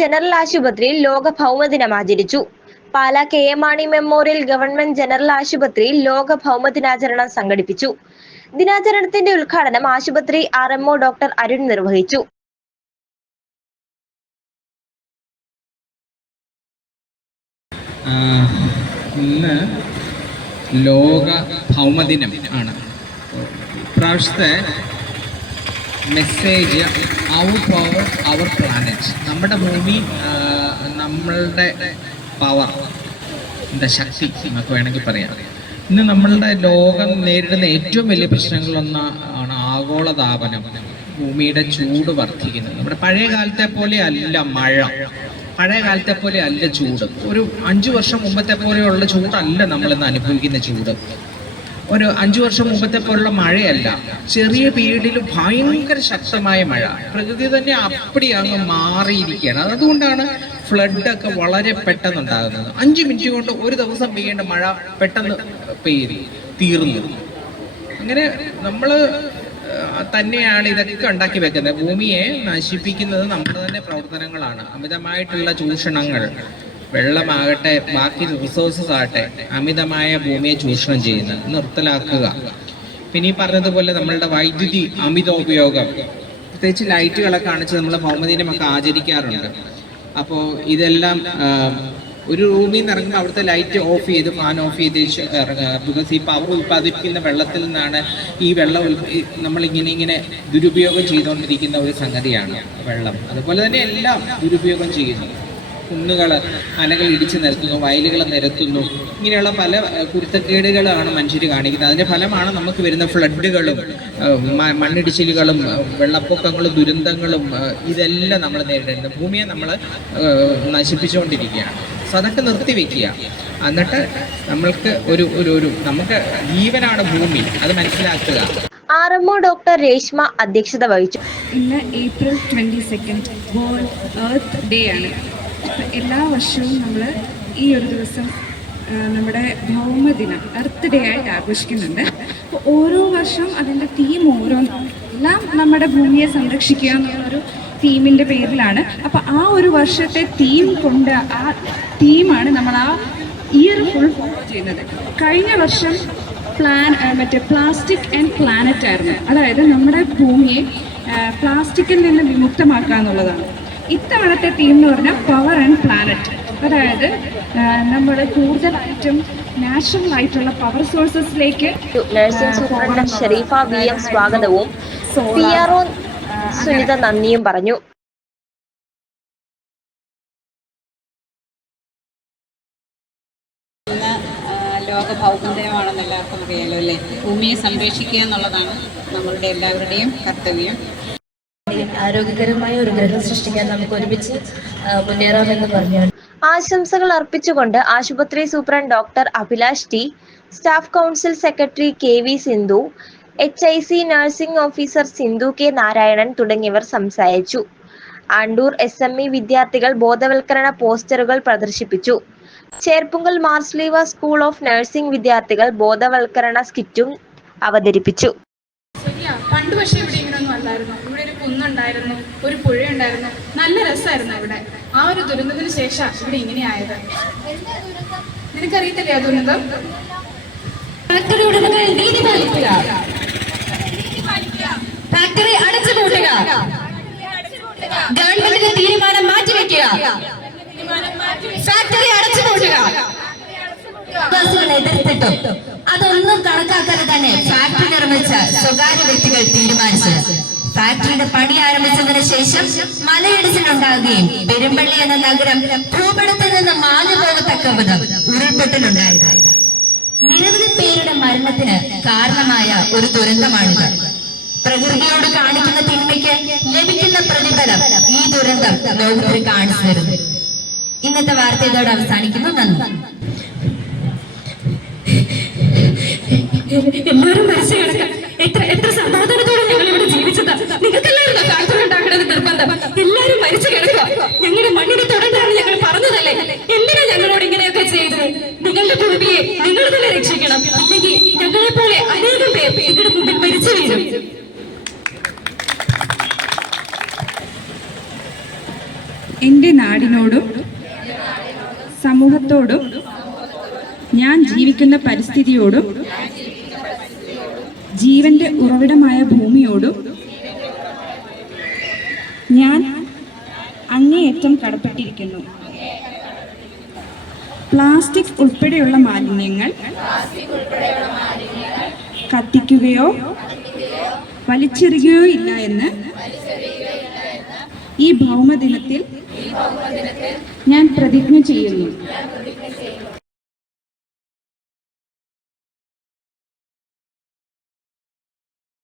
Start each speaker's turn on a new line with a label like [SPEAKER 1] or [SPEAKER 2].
[SPEAKER 1] General ആശുപത്രിയിൽ ലോക ഭൗമദിനം ആചരിച്ചു. Pala K A Mani memorial government general ആശുപത്രിയിൽ ലോക ഭൗമദിനാചരണം സംഘടിപ്പിച്ചു. ദിനാചരണത്തിന്റെ ഉദ്ഘാടനം ആശുപത്രി ആർ എംഒ ഡോക്ടർ അരുൺ നിർവഹിച്ചു.
[SPEAKER 2] ഇന്ന് ലോക ഭൗമദിനം ആണ്. ഇപ്രാവശ്യത്തെ message out power our planet നമ്മുടെ ഭൂമി നമ്മളുടെ പവർ എന്താ ശക്തി നമുക്ക് വേണമെങ്കിൽ പറയാം. ഇന്ന് നമ്മളുടെ ലോകം നേരിടുന്ന ഏറ്റവും വലിയ പ്രശ്നങ്ങളൊന്ന് ആണ് ആഗോളതാപനം. ഭൂമിയുടെ ചൂട് വർദ്ധിക്കുന്നത്. നമ്മുടെ പഴയ കാലത്തെ പോലെ അല്ല മഴ. പഴയ കാലത്തെ പോലെ അല്ല ചൂട്. ഒരു അഞ്ചു വർഷം മുമ്പത്തെ പോലെയുള്ള ചൂടല്ല നമ്മളിന്ന് അനുഭവിക്കുന്ന ചൂട്. ഒരു അഞ്ചു വർഷം മുമ്പത്തെ പോലുള്ള മഴയല്ല. ചെറിയ പീരീഡിൽ ഭയങ്കര ശക്തമായ മഴ. പ്രകൃതി തന്നെ അപ്പടി അങ്ങ് മാറിയിരിക്കുകയാണ്. അതുകൊണ്ടാണ് ഫ്ലഡ് ഒക്കെ വളരെ പെട്ടെന്ന് ഉണ്ടാകുന്നത് അഞ്ചു മിനിറ്റ് കൊണ്ട് ഒരു ദിവസം പെയ്യേണ്ട മഴ പെട്ടെന്ന് പെയ്ത് തീർന്നു. അങ്ങനെ നമ്മൾ തന്നെയാണ് ഇതൊക്കെ ഉണ്ടാക്കി വെക്കുന്നത്. ഭൂമിയെ നശിപ്പിക്കുന്നത് നമ്മുടെ തന്നെ പ്രവർത്തനങ്ങളാണ്. അമിതമായിട്ടുള്ള ചൂഷണങ്ങൾ വെള്ളമാകട്ടെ ബാക്കി റിസോഴ്സസ് ആകട്ടെ അമിതമായ ഭൂമിയെ ചൂഷണം ചെയ്യുന്നത് നിർത്തലാക്കുക. പിന്നെ ഈ പറഞ്ഞതുപോലെ നമ്മളുടെ വൈദ്യുതി അമിത ഉപയോഗം പ്രത്യേകിച്ച് ലൈറ്റുകളൊക്കെ കാണിച്ച് നമ്മൾ ഭൗമദിനമൊക്കെ ആചരിക്കാറുണ്ട്. അപ്പോൾ ഇതെല്ലാം ഒരു റൂമിൽ നിന്ന് ഇറങ്ങുമ്പോൾ അവിടുത്തെ ലൈറ്റ് ഓഫ് ചെയ്ത് ഫാൻ ഓഫ് ചെയ്ത് ഇറങ്ങുക. ബിക്കോസ് ഈ പവർ ഉൽപ്പാദിപ്പിക്കുന്ന വെള്ളത്തിൽ നിന്നാണ് ഈ വെള്ളം നമ്മളിങ്ങനെ ഇങ്ങനെ ദുരുപയോഗം ചെയ്തുകൊണ്ടിരിക്കുന്ന ഒരു സംഗതിയാണ് വെള്ളം. അതുപോലെ തന്നെ എല്ലാം ദുരുപയോഗം ചെയ്യുന്നു. കുന്നുകൾ മലകൾ ഇടിച്ചു നിരത്തുന്നു വയലുകൾ നിരത്തുന്നു. ഇങ്ങനെയുള്ള പല കുരുത്തക്കേടുകളാണ് മനുഷ്യർ കാണിക്കുന്നത്. അതിന്റെ ഫലമാണ് നമുക്ക് വരുന്ന ഫ്ലഡുകളും മണ്ണിടിച്ചിലുകളും വെള്ളപ്പൊക്കങ്ങളും ദുരന്തങ്ങളും ഇതെല്ലാം നമ്മൾ നേരിടുന്നത് ഭൂമിയെ നമ്മൾ നശിപ്പിച്ചുകൊണ്ടിരിക്കുകയാണ്. സോ അതൊക്കെ നിർത്തിവെക്കുക എന്നിട്ട് നമ്മൾക്ക് ഒരു ഒരു ഒരു നമുക്ക് ജീവനാണ് ഭൂമി. അത് മനസ്സിലാക്കുക.
[SPEAKER 1] R M O doctor Reshma അധ്യക്ഷത വഹിച്ചു.
[SPEAKER 3] ഇന്ന് April twenty second world earth day ആണ്. എല്ലാ വർഷവും നമ്മൾ ഈ ഒരു ദിവസം നമ്മുടെ ഭൗമദിനം എർത്ത് ഡേ ആയിട്ട് ആഘോഷിക്കുന്നുണ്ട്. അപ്പോൾ ഓരോ വർഷവും അതിന്റെ തീം ഓരോന്നും. എല്ലാം നമ്മുടെ ഭൂമിയെ സംരക്ഷിക്കുക എന്നുള്ളൊരു തീമിന്റെ പേരിലാണ്. അപ്പോൾ ആ ഒരു വർഷത്തെ തീം കൊണ്ട് ആ തീമാണ് നമ്മൾ ആ ഇയർ ഫുൾ ഫോളോ ചെയ്യുന്നത്. കഴിഞ്ഞ വർഷം പ്ലാൻ മറ്റേ പ്ലാസ്റ്റിക് ആൻഡ് പ്ലാനറ്റ് ആയിരുന്നു. അതായത് നമ്മുടെ ഭൂമിയെ പ്ലാസ്റ്റിക്കിൽ നിന്ന് വിമുക്തമാക്കുക എന്നുള്ളതാണ്. ഇത്തവണത്തെ തീം എന്ന് പറഞ്ഞാൽ പവർ ആൻഡ് പ്ലാനറ്റ് അതായത് നമ്മൾ കൂടുതലായിട്ടും നാഷണൽ ആയിട്ടുള്ള power സോഴ്സസിലേക്ക്
[SPEAKER 1] nursing superintendent Sherifa V M സ്വാഗതവും പി ആർ ഒ സുനിത നന്ദിയും പറഞ്ഞു.
[SPEAKER 4] ലോക ഭൗമദിനമാണെന്ന് എല്ലാവർക്കും അറിയാലോ അല്ലേ? ഭൂമിയെ സംരക്ഷിക്കുക എന്നുള്ളതാണ് നമ്മളുടെ എല്ലാവരുടെയും കർത്തവ്യം.
[SPEAKER 5] ആരോഗ്യകരമായ ഒരു ഗ്രഹം സൃഷ്ടിക്കാൻ നമുക്ക് ഒരുമിച്ച് മുന്നേറാമെന്ന് പറഞ്ഞു
[SPEAKER 1] ആശംസകൾ അർപ്പിച്ചുകൊണ്ട് ആശുപത്രി superintendent doctor Abhilash T staff council secretary K V Sindhu H I C nursing officer Sindhu K Narayanan തുടങ്ങിയവർ സംസാരിച്ചു. ആണ്ടൂർ എസ് എം ഇ വിദ്യാർത്ഥികൾ ബോധവൽക്കരണ പോസ്റ്ററുകൾ പ്രദർശിപ്പിച്ചു. Cherpunkal Marsleeva school of nursing വിദ്യാർത്ഥികൾ ബോധവൽക്കരണ സ്കിറ്റും അവതരിപ്പിച്ചു.
[SPEAKER 6] പണ്ട് പക്ഷേ ഇവിടെ ഇങ്ങനെയൊന്നും അല്ലായിരുന്നു. ഇവിടെ ഒരു കുന്നുണ്ടായിരുന്നു ഒരു പുഴയുണ്ടായിരുന്നു. നല്ല രസമായിരുന്നു ഇവിടെ ആ ഒരു ദുരന്തത്തിന് ശേഷം ഇവിടെ ഇങ്ങനെയായത് നിനക്കറിയത്തില്ലേ ആ ദുരന്തം?
[SPEAKER 5] ഫാക്ടറി ഉടമകൾ നീതി പാലിക്കുക. ഫാക്ടറി അടച്ചുപൂട്ടുക ഗവൺമെന്റിന്റെ തീരുമാനം മാറ്റിവെക്കുക. ഫാക്ടറി അടച്ചുപൂട്ടുക എതിർത്തിട്ടും അതൊന്നും കണക്കാക്കാതെ തന്നെ ഫാക്ടറി നിർമ്മിച്ച സ്വകാര്യ വ്യക്തികൾ തീരുമാനിച്ചത്. ഫാക്ടറിയുടെ പണി ആരംഭിച്ചതിന് ശേഷം മലയിടിച്ചിലുണ്ടാകുകയും പെരുമ്പള്ളി എന്ന നഗരം ഭൂപടത്തിൽ നിന്ന് മാഞ്ഞു പോകത്തക്ക വിധം ഉരുൾപൊട്ടലുണ്ടായത്. നിരവധി പേരുടെ മരണത്തിന് കാരണമായ ഒരു ദുരന്തമാണിത്. പ്രകൃതിയോട് കാണിക്കുന്ന തിന്മയ്ക്ക് ലഭിക്കുന്ന പ്രതിഫലം ഈ ദുരന്തം ലോകത്തിന് കാണിച്ചു തരുന്നു. ഇന്നത്തെ വാർത്ത ഇതോടെ അവസാനിക്കുന്നു. നന്ദി.
[SPEAKER 3] ഞങ്ങളുടെ മണ്ണിനെ തുടർന്നാണ് ഞങ്ങൾ പറഞ്ഞതല്ലേ? എന്തിനാ ഞങ്ങളോട് ഇങ്ങനെയൊക്കെ ചെയ്തത്? നിങ്ങളുടെ ഭൂമിയെ നിങ്ങൾ തന്നെ രക്ഷിക്കണം. അല്ലെങ്കിൽ ഞങ്ങളെ പോലെ അനേകം പേർ നിങ്ങളുടെ മുമ്പിൽ മരിച്ചു വീഴും. എന്റെ നാടിനോടും സമൂഹത്തോടും ഞാൻ ജീവിക്കുന്ന പരിസ്ഥിതിയോടും ജീവന്റെ ഉറവിടമായ ഭൂമിയോടും ഞാൻ അങ്ങേയറ്റം കടപ്പെട്ടിരിക്കുന്നു. പ്ലാസ്റ്റിക് ഉൾപ്പെടെയുള്ള മാലിന്യങ്ങൾ കത്തിക്കുകയോ വലിച്ചെറിയുകയോ ഇല്ല എന്ന് ഈ ഭൗമദിനത്തിൽ ഞാൻ പ്രതിജ്ഞ ചെയ്യുന്നു.